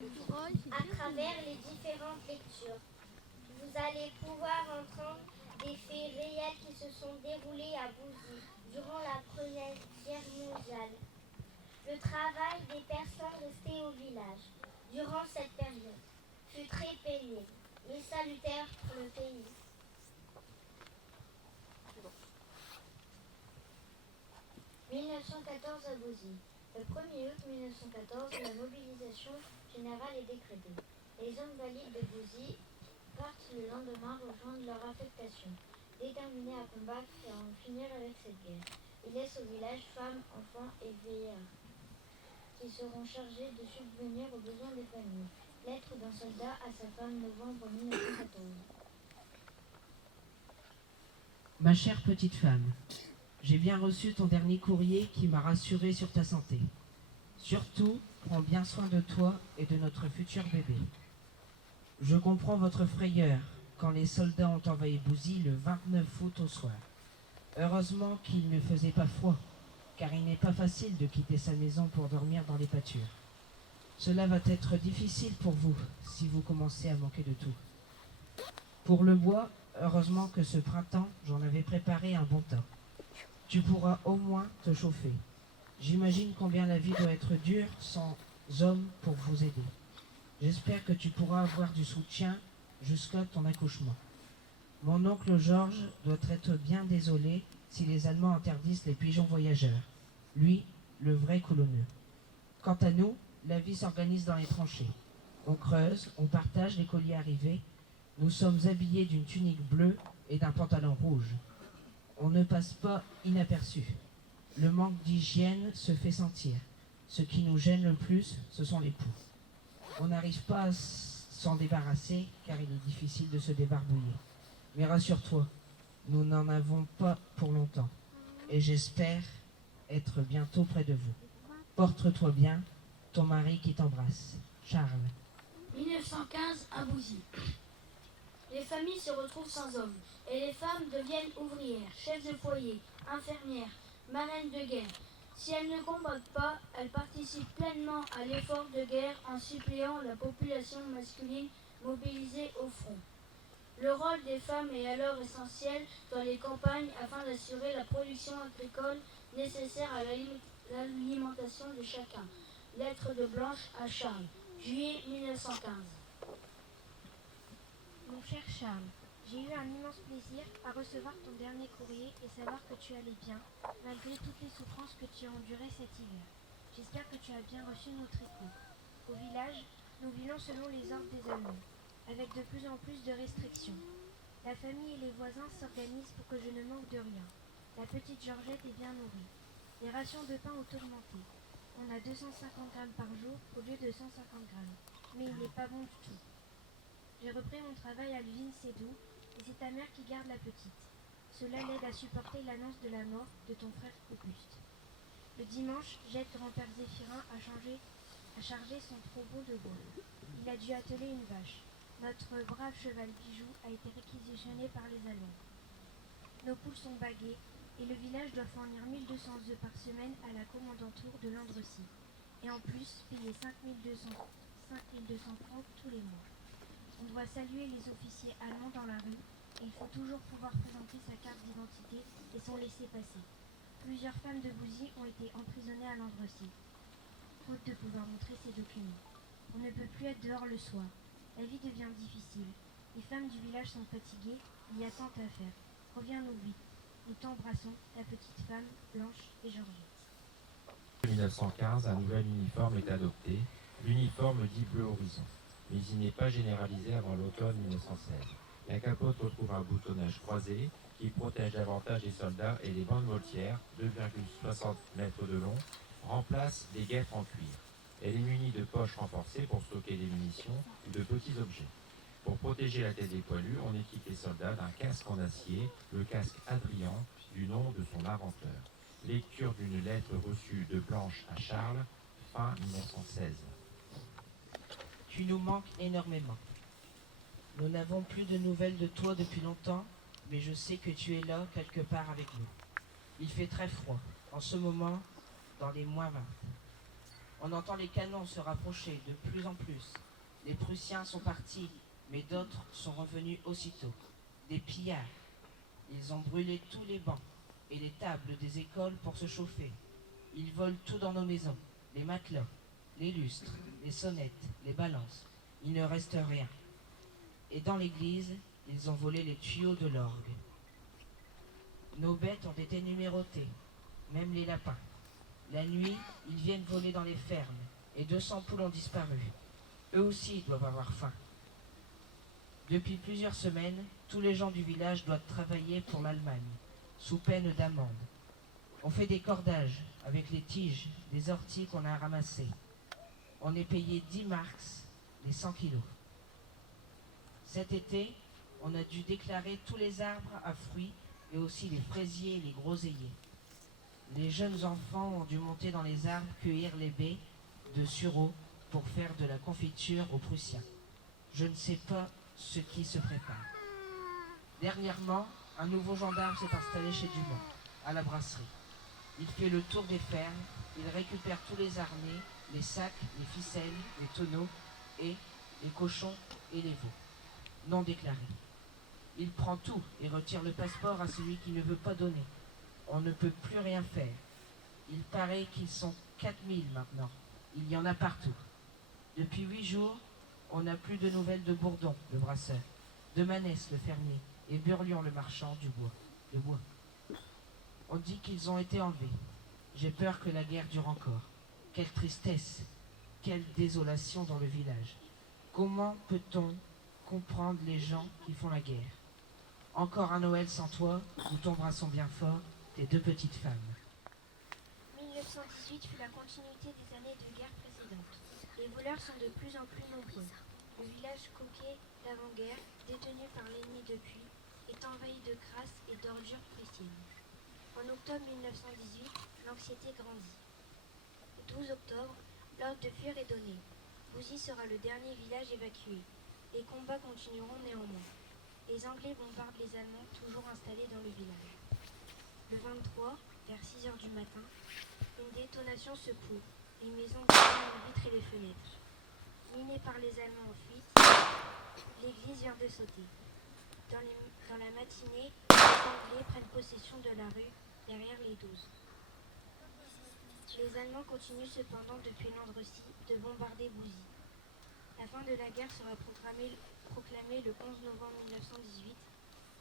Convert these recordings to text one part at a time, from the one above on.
à travers les différentes lectures. Vous allez pouvoir entendre des faits réels qui se sont déroulés à Bouzy durant la Première Guerre mondiale. Le travail des personnes restées au village durant cette période fut très pénible et salutaire pour le pays. 1914 à Bouzy. Le 1er août 1914, la mobilisation générale est décrétée. Les hommes valides de Bouzy partent le lendemain rejoindre leur affectation, déterminés à combattre et à en finir avec cette guerre. Ils laissent au village femmes, enfants et vieillards qui seront chargés de subvenir aux besoins des familles. Lettre d'un soldat à sa femme, novembre 1914. Ma chère petite femme, j'ai bien reçu ton dernier courrier qui m'a rassuré sur ta santé. Surtout, prends bien soin de toi et de notre futur bébé. Je comprends votre frayeur quand les soldats ont envahi Bouzy le 29 août au soir. Heureusement qu'il ne faisait pas froid, car il n'est pas facile de quitter sa maison pour dormir dans les pâtures. Cela va être difficile pour vous si vous commencez à manquer de tout. Pour le bois, heureusement que ce printemps, j'en avais préparé un bon tas. Tu pourras au moins te chauffer. J'imagine combien la vie doit être dure sans hommes pour vous aider. J'espère que tu pourras avoir du soutien jusqu'à ton accouchement. Mon oncle Georges doit être bien désolé si les Allemands interdisent les pigeons voyageurs. Lui, le vrai colonneux. Quant à nous, la vie s'organise dans les tranchées. On creuse, on partage les colis arrivés. Nous sommes habillés d'une tunique bleue et d'un pantalon rouge. On ne passe pas inaperçu. Le manque d'hygiène se fait sentir. Ce qui nous gêne le plus, ce sont les poux. On n'arrive pas à s'en débarrasser car il est difficile de se débarbouiller. Mais rassure-toi, nous n'en avons pas pour longtemps. Et j'espère être bientôt près de vous. Porte-toi bien, ton mari qui t'embrasse. Charles. 1915 à Bouzy. Les familles se retrouvent sans hommes et les femmes deviennent ouvrières, chefs de foyer, infirmières, marraines de guerre. Si elles ne combattent pas, elles participent pleinement à l'effort de guerre en suppléant la population masculine mobilisée au front. Le rôle des femmes est alors essentiel dans les campagnes afin d'assurer la production agricole nécessaire à l'alimentation de chacun. Lettre de Blanche à Charles, juillet 1915. Mon cher Charles, j'ai eu un immense plaisir à recevoir ton dernier courrier et savoir que tu allais bien, malgré toutes les souffrances que tu as endurées cet hiver. J'espère que tu as bien reçu notre écho. Au village, nous vivons selon les ordres des Allemands, avec de plus en plus de restrictions. La famille et les voisins s'organisent pour que je ne manque de rien. La petite Georgette est bien nourrie. Les rations de pain ont augmenté. On a 250 grammes par jour au lieu de 150 grammes. Mais il n'est pas bon du tout. J'ai repris mon travail à l'usine Cédou et c'est ta mère qui garde la petite. Cela l'aide à supporter l'annonce de la mort de ton frère Auguste. Le dimanche, Jette, grand-père Zéphirin, a chargé son troupeau de bois. Il a dû atteler une vache. Notre brave cheval Bijou a été réquisitionné par les Allemands. Nos poules sont baguées et le village doit fournir 1200 œufs par semaine à la commandanture de Landrecy. Et en plus, payer 5200 francs tous les mois. On doit saluer les officiers allemands dans la rue et il faut toujours pouvoir présenter sa carte d'identité et son laissez-passer. Plusieurs femmes de Bouzy ont été emprisonnées à Landrecy, faute de pouvoir montrer ces documents. On ne peut plus être dehors le soir. La vie devient difficile. Les femmes du village sont fatiguées, il y a tant à faire. Reviens-nous vite. Nous t'embrassons, ta petite femme, Blanche et Georgette. 1915, un nouvel uniforme est adopté, l'uniforme dit bleu horizon. Mais il n'est pas généralisé avant l'automne 1916. La capote retrouve un boutonnage croisé qui protège davantage les soldats et les bandes moltières, 2,60 mètres de long, remplacent les guêtres en cuir. Elle est munie de poches renforcées pour stocker des munitions ou de petits objets. Pour protéger la tête des poilus, on équipe les soldats d'un casque en acier, le casque Adrien, du nom de son inventeur. Lecture d'une lettre reçue de Blanche à Charles, fin 1916. Tu nous manques énormément. Nous n'avons plus de nouvelles de toi depuis longtemps, mais je sais que tu es là quelque part avec nous. Il fait très froid, en ce moment, dans les -20. On entend les canons se rapprocher de plus en plus. Les Prussiens sont partis, mais d'autres sont revenus aussitôt. Des pillards. Ils ont brûlé tous les bancs et les tables des écoles pour se chauffer. Ils volent tout dans nos maisons, les matelas, les lustres, les sonnettes, les balances. Il ne reste rien. Et dans l'église, ils ont volé les tuyaux de l'orgue. Nos bêtes ont été numérotées, même les lapins. La nuit, ils viennent voler dans les fermes, et 200 poules ont disparu. Eux aussi doivent avoir faim. Depuis plusieurs semaines, tous les gens du village doivent travailler pour l'Allemagne, sous peine d'amende. On fait des cordages avec les tiges des orties qu'on a ramassées. On est payé 10 marks les 100 kilos. Cet été, on a dû déclarer tous les arbres à fruits et aussi les fraisiers et les groseilliers. Les jeunes enfants ont dû monter dans les arbres cueillir les baies de sureau pour faire de la confiture aux Prussiens. Je ne sais pas ce qui se prépare. Dernièrement, un nouveau gendarme s'est installé chez Dumont, à la brasserie. Il fait le tour des fermes, il récupère tous les harnais, les sacs, les ficelles, les tonneaux et les cochons et les veaux, non déclarés. Il prend tout et retire le passeport à celui qui ne veut pas donner. On ne peut plus rien faire. Il paraît qu'ils sont 4000 maintenant. Il y en a partout. Depuis 8 jours, on n'a plus de nouvelles de Bourdon, le brasseur, de Manès, le fermier, et Burlion, le marchand du bois. De bois. On dit qu'ils ont été enlevés. J'ai peur que la guerre dure encore. Quelle tristesse, quelle désolation dans le village. Comment peut-on comprendre les gens qui font la guerre? Encore un Noël sans toi, où ton bras sont bien forts, tes 2 petites femmes. 1918 fut la continuité des années de guerre précédentes. Les voleurs sont de plus en plus nombreux. Le village coquet d'avant-guerre, détenu par l'ennemi depuis, est envahi de crasse et d'ordures précieuses. En octobre 1918, l'anxiété grandit. Le 12 octobre, l'ordre de fuir est donné. Bouzy sera le dernier village évacué. Les combats continueront néanmoins. Les Anglais bombardent les Allemands toujours installés dans le village. Le 23, vers 6 heures du matin, une détonation secoue. Les maisons brûlent les vitres et les fenêtres. Minée par les Allemands en fuite, l'église vient de sauter. Dans la matinée, les Anglais prennent possession de la rue derrière les 12. Les Allemands continuent cependant depuis Landrecy de bombarder Bouzy. La fin de la guerre sera proclamée le 11 novembre 1918.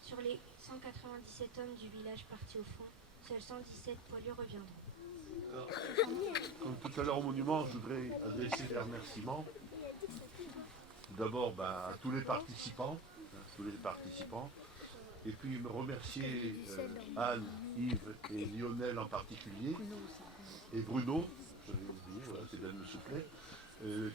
Sur les 197 hommes du village partis au front, seuls 117 poilus reviendront. Alors, comme tout à l'heure au monument, je voudrais adresser des remerciements. D'abord à tous les participants, et puis me remercier Anne, Yves et Lionel en particulier, et Bruno, je l'ai oublié, voilà, c'est bien de me souffler,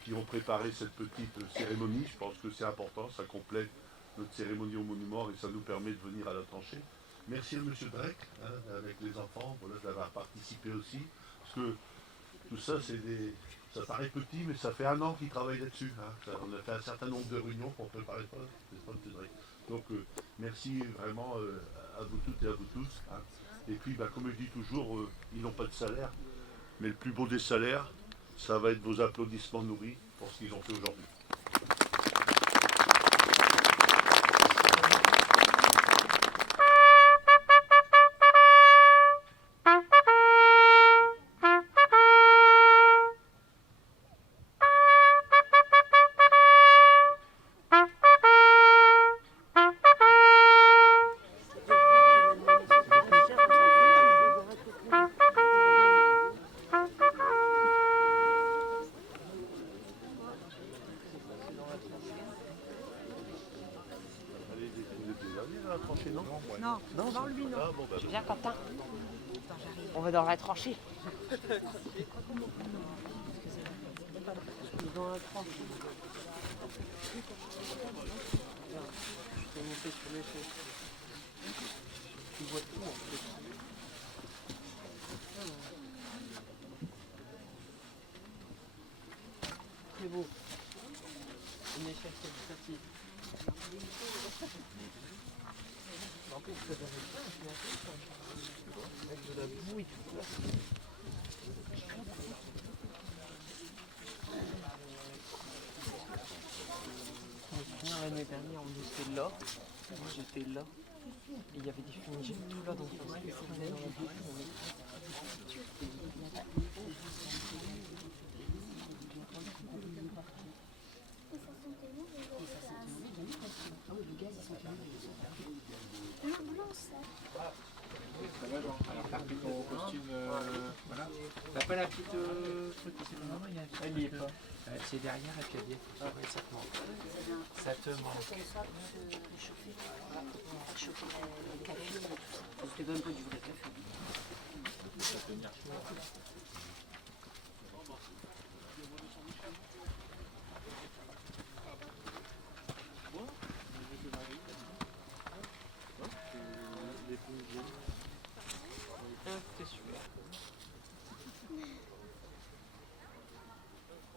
qui ont préparé cette petite cérémonie. Je pense que c'est important, ça complète notre cérémonie au monument et ça nous permet de venir à la tranchée. Merci à M. Drake, avec les enfants, voilà, d'avoir participé aussi, parce que tout ça, ça paraît petit, mais ça fait 1 an qu'ils travaillent là-dessus. On a fait un certain nombre de réunions pour préparer ça, n'est-ce pas, M. Drake? Donc, merci vraiment à vous toutes et à vous tous. Et puis, comme je dis toujours, ils n'ont pas de salaire, mais le plus beau des salaires, ça va être vos applaudissements nourris pour ce qu'ils ont fait aujourd'hui. Viens, Quentin. On va dans la tranchée. Dans la tranchée. Je vais monter sur l'échelle. Tu vois tout en fait. C'est beau. Une échelle qualitative. En plus, ça donne avec de la boue et tout là. Non, l'année dernière, on était là. Moi, j'étais là. Et il y avait des fumigènes tout là, donc on s'est fait freiner dans la boucle. Alors t'as repris ton costume, voilà. T'as pas la petite truc qui s'est fait maman, il y a un petit Elle y est pas. c'est derrière et puis elle y est. Ah ouais, ça te manque. Ça te manque. Qu'elle soit pour se réchauffer, voilà, pour réchauffer le café et tout ça. Parce que tu veux un peu du vrai café. Ça peut venir chaud.